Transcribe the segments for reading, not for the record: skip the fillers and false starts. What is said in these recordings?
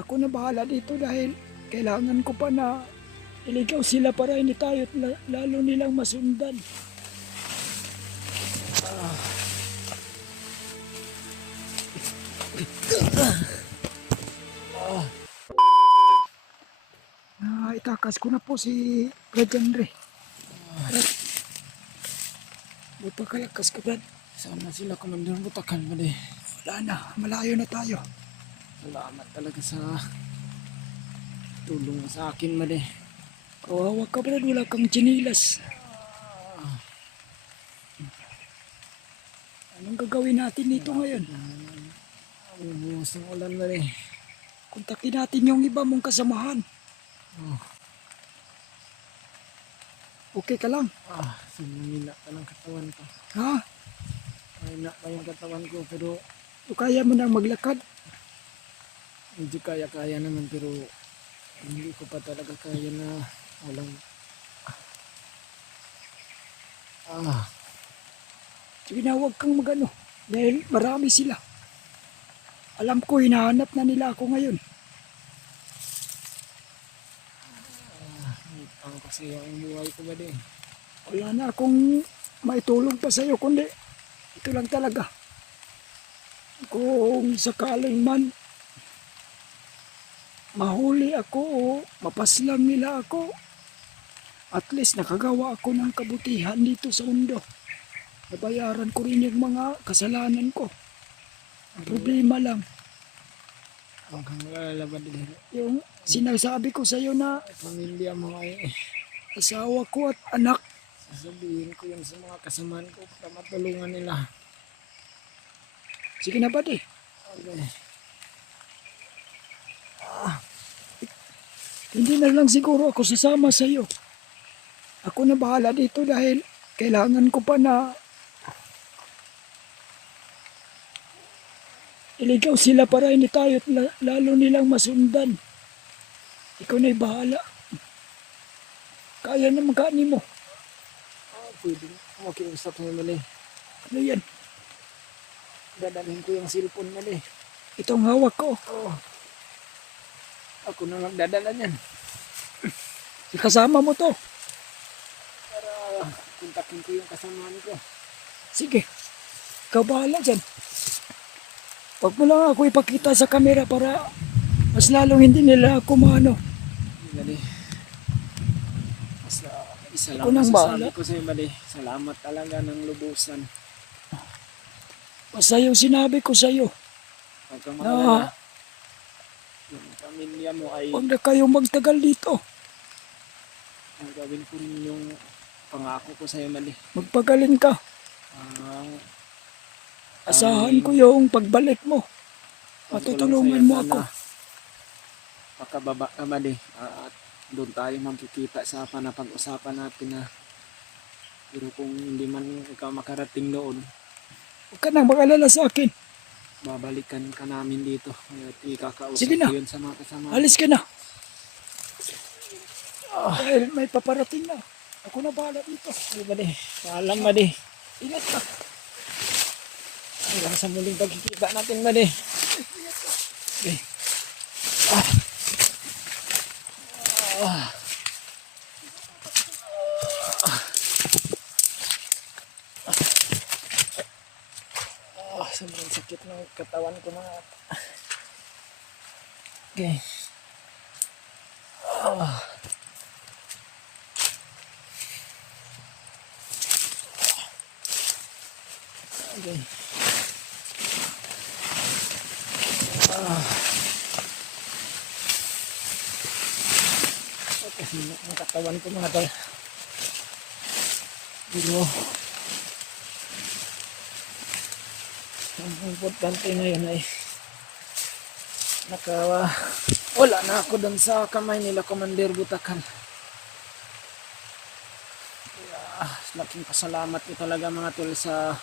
Ako na bahala dito dahil kailangan ko pa na iligaw sila para hindi tayo lalo nilang masundan. Itakas ko na po si Brad Andre. Buta kalakas ka, Brad. Sana sila Commander Butakan ba di? Wala na, malayo na tayo. Salamat talaga sa tulong mo sa akin ba di? Kawawa ka, Brad, wala kang chinilas. Anong gagawin natin dito ngayon? Ang buhos ng ulan ba di? Kontakin natin yung iba mong kasamahan. Okay ka lang? Sumamila ka ng katawan ko. Ha? Mahina pa yung katawan ko pero O kaya mo nang maglakad? medyo kaya-kaya naman pero hindi ko pa talaga kaya na walang Sige na, huwag kang magano. Dahil marami sila. Alam ko, hinahanap na nila ako ngayon. ang kasi ang buhay ko ba di? Wala na akong maitulong pa sa'yo, kundi ito lang talaga. Kung sakaling man mahuli ako o mapaslang nila ako, at least nakagawa ako ng kabutihan dito sa mundo. Nabayaran ko rin yung mga kasalanan ko. Ang problema lang, Huwag kang magalala ba di? yung sinasabi ko sa'yo na Pamilya mo ay asawa ko at anak, sasabihin ko yun sa mga kasamaan ko para matulungan nila. sige na ba di? Okay. Hindi na lang siguro ako sasama sa'yo. Ako na bahala dito dahil kailangan ko pa na iligaw sila para hindi tayo lalo nilang masundan. Ikaw na'y bahala. Kaya na magkani mo. Pwede makiusap mo mali. Ano yan? Dadalhin ko yung cellphone mali. Itong hawak ko. Ako na magdadala niyan. Kasama mo to. Para kontakin ko yung kasamaan ko. Sige. Ikaw bahala dyan. Huwag mo lang ako ipakita sa kamera para mas lalong hindi nila ako maano. Mali. Basta isa lang Ako nang masasabi bahala. ko sa'yo mali. Salamat talaga ng lubusan. Basta yung sinabi ko sa'yo Huwag kang na makalala. Yung pamilya mo ay huwag na kayong magtagal dito. gagawin ko rin yung pangako ko sa'yo mali. Magpagaling ka. Asahan ko yung pagbalik mo. Matutulungan mo ako. Pakababa ka mali. At doon tayo magkikita sa pag-usapan natin na pero kung hindi man ikaw makarating doon, Huwag ka nang mag-alala sa akin. babalikan ka namin dito. At ikakausap Sige na. ko yun sa mga kasama. Alis ka na. Dahil may paparating na. Ako na bahala dito. Ay, mali. Paalam mali. Ingat ka. Hanggang sa muling pagkikita natin mali. Okay. Sobrang sakit ng katawan ko na. Okay. Okay. Kasi ang katawan ko mga tol. Pero ang importante ngayon ay wala na ako doon sa kamay nila Commander Butakan. Kaya laking pasalamat ko talaga mga tol sa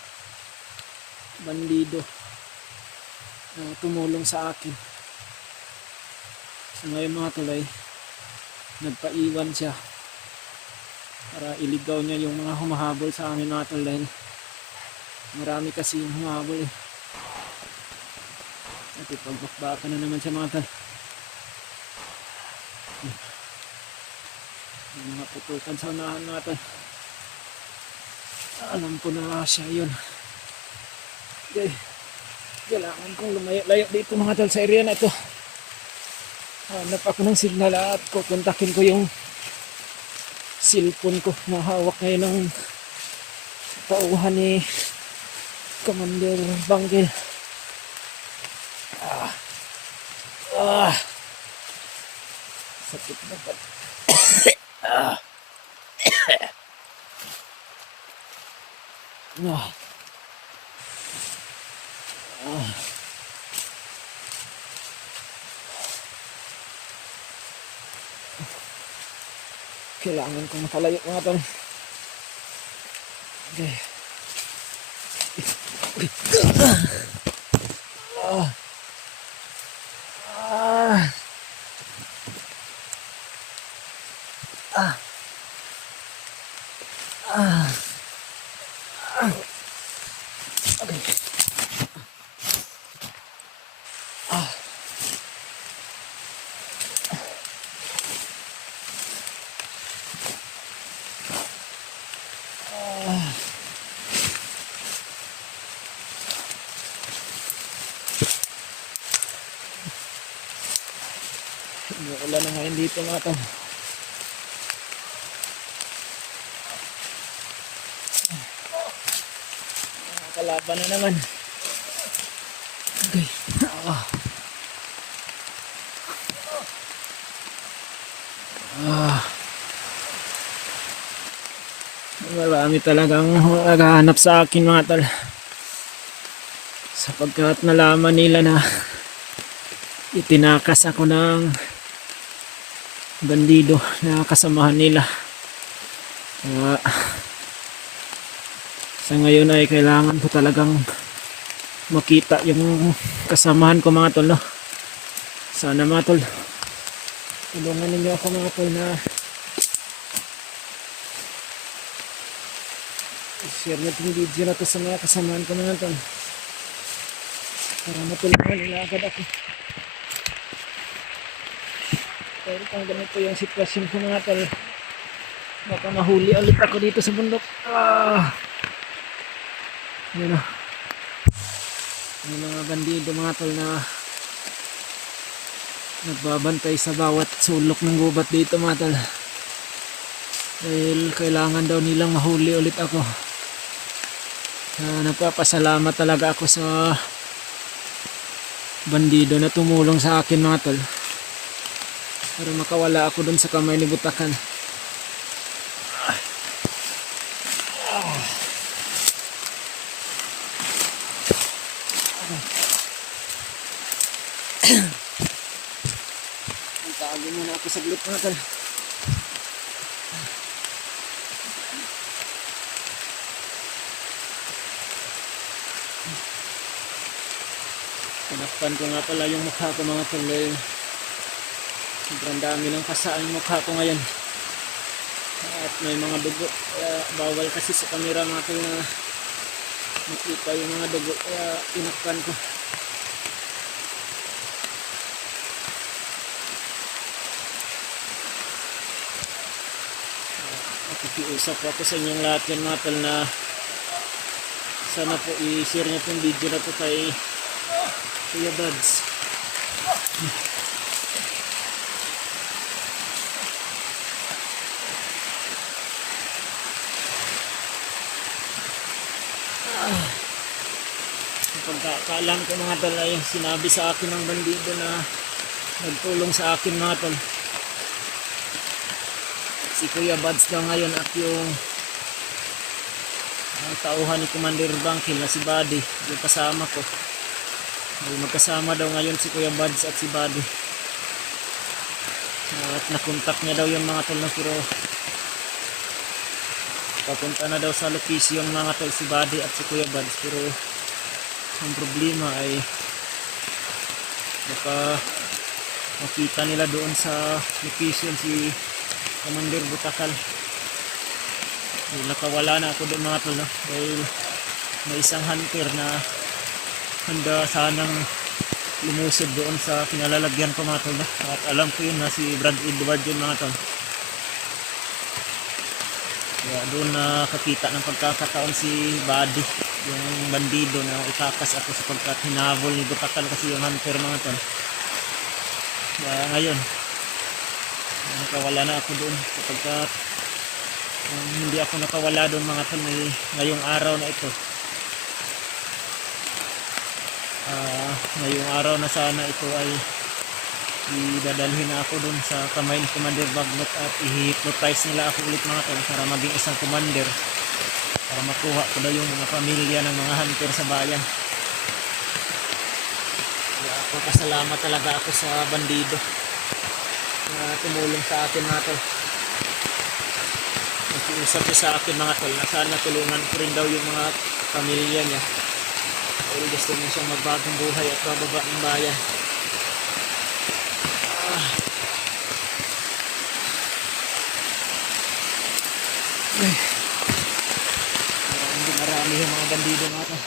bandido na tumulong sa akin. So ngayon mga tol ay nagpaiwan siya para iligaw niya yung mga humahabol sa amin mga tol dahil marami kasi yung humahabol eh. At ipagbakbakan na naman siya mga tol. May mga putukan sa unahan natin. Alam ko na siya yun. Okay. Kailangan kong lumayo-layo dito mga tol sa area na ito. Hanap ako ng signal at kukontakin ko yung cellphone ko na hawak ngayon ng tauhan ni Commander Banggil. Sakit na ba? ah. Ah. Ah. Kailangan kong makalayo mga tol. Okay. Ah. Ah. Ah. Ah. Ah. Okay. Ah. Umuulan na ngayon dito mga tol. Kalaban na naman. Okay. Ah. Ah. Marami talagang naghahanap sa akin mga tol. Sapagkat nalaman nila na itinakas ako ng bandido na kasamahan nila. Sa ngayon ay kailangan ko talagang makita yung kasamahan ko mga tol, no? Sana mga tol, tulungan ninyo ako mga tol na share natin yung video na to sa mga kasamahan ko mga tol para matulungan nila agad ako. Pero kung ganito yung sitwasyon ko mga tol, baka mahuli ulit ako dito sa bundok. Yun o. May mga bandido mga tol na nagbabantay sa bawat sulok ng gubat dito mga tol. Dahil kailangan daw nilang mahuli ulit ako. Nagpapasalamat talaga ako sa bandido na tumulong sa akin mga tol. Para makawala ako dun sa kamay ni Butakan. Tago muna ako saglit mga tol. Tinakpan ko nga pala yung mukha ko mga tol. Sobrang dami ng pasa yung mukha ko ngayon. At may mga dugo. Kaya bawal kasi sa camera mga tol na makita yung mga dugo. Kaya tinakpan ko. Nakikiusap ako sa inyong lahat yan mga tol na sana po i-share nyo itong video na to kay Kuya Buds. Pagkakaalam ko mga tol ay sinabi sa akin ng bandido na nagtulong sa akin mga tol. Si Kuya Buds daw ngayon at yung tauhan ni Commander Banggil na si Buddy, yung kasama ko. Ay, magkasama daw ngayon si Kuya Buds at si Buddy. At nakontak niya daw yung mga tol na pero papunta na daw sa location mga tol si Buddy at si Kuya Buds, pero ang problema ay baka makita nila doon sa location si Commander Butakal. Nakawala na ako doon mga tol, no? Dahil may isang hunter na handa sanang lumusod doon sa kinalalagyan ko mga tol. At alam ko yun na si Brad Edward yun mga tol. Kaya doon nakakita ng pagkakataon si Buddy, yung bandido na itakas ako sapagkat hinabol ni Butakal kasi yung hunter mga tol. Kaya ngayon nakawala na ako doon sapagkat hindi ako nakawala doon mga tol ngayong araw na ito. Ngayong araw na sana ito ay idadalhin na ako dun sa kamay ni Commander Bagnot at i-hypnotize nila ako ulit mga tol para maging isang commander, para makuha ko daw yung mga pamilya ng mga hunter sa bayan. Kaya pasalamat talaga ako sa bandido na tumulong sa akin mga tol. Nakiusap niya sa akin mga tol na sana tulungan ko rin daw yung mga pamilya niya. Dahil gusto niya siyang magbagong buhay at bababa ng bayan. Ay, Marami yung mga bandido natin.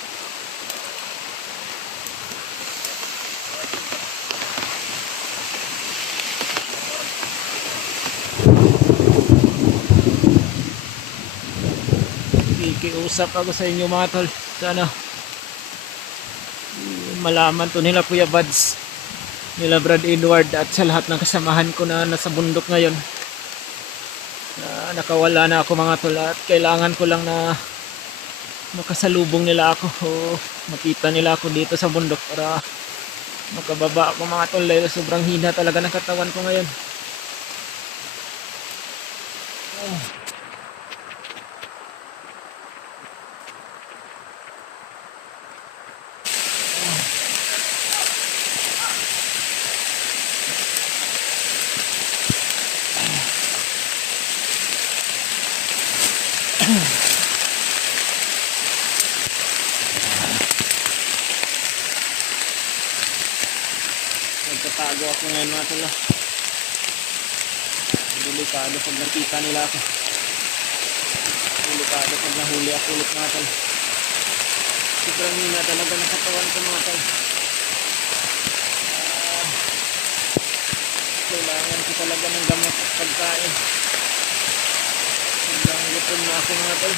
Ikiusap ako sa inyo mga tol. Sana malaman to nila Kuya Buds, nila Brad Edward at sa lahat ng kasamahan ko na nasa bundok ngayon. Nakawala na ako mga tol at kailangan ko lang na makasalubong nila ako o makita nila ako dito sa bundok para makababa ako mga tol dahil sobrang hina talaga ng katawan ko ngayon. Nagtatago ako ngayon mga tol. Delikado pag nakita nila ako. Delikado pag nahuli ako ulit mga tol. Sobrang hina talaga ng katawan ko mga tol. Kailangan ko talaga ng gamot at pagkain. Sobrang gutom na ako mga tol.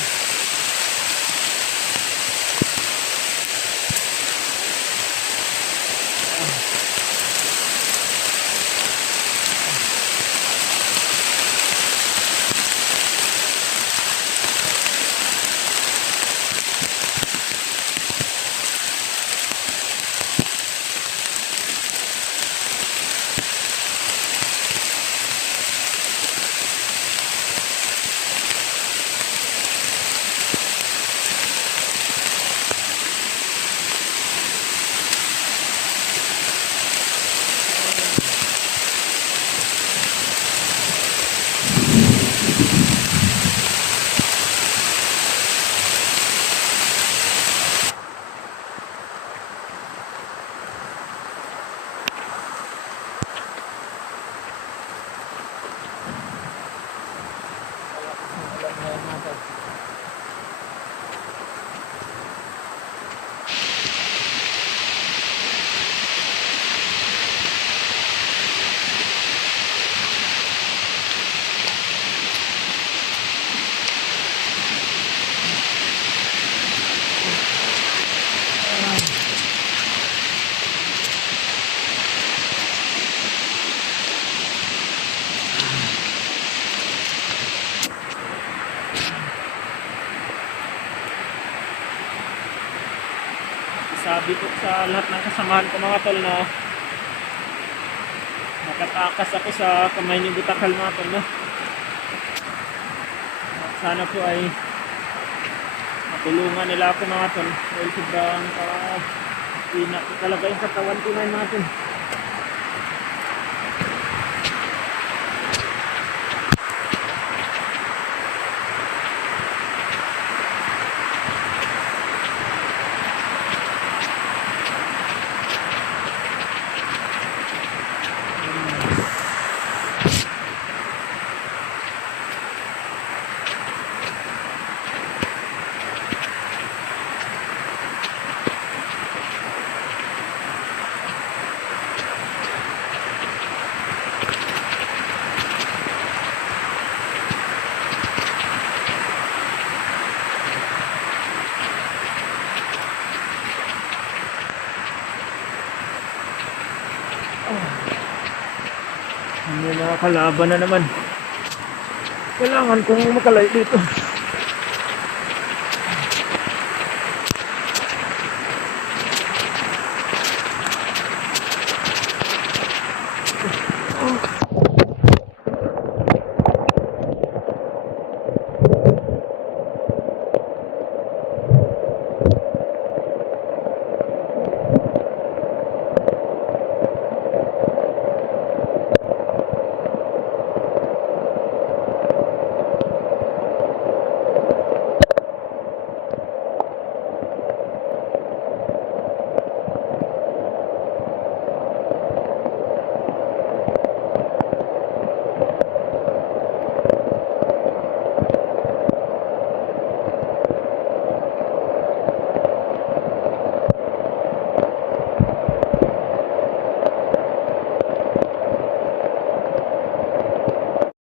Sabi ko sa lahat ng kasamahan ko mga tol na nakatakas ako sa kamay ni Butakal mga tol no? At sana po ay matulungan nila ako mga tol dahil sobrang hina talaga yung katawan ko ngayon mga tol. May mga kalaban na naman. Kailangan kong makalayo dito.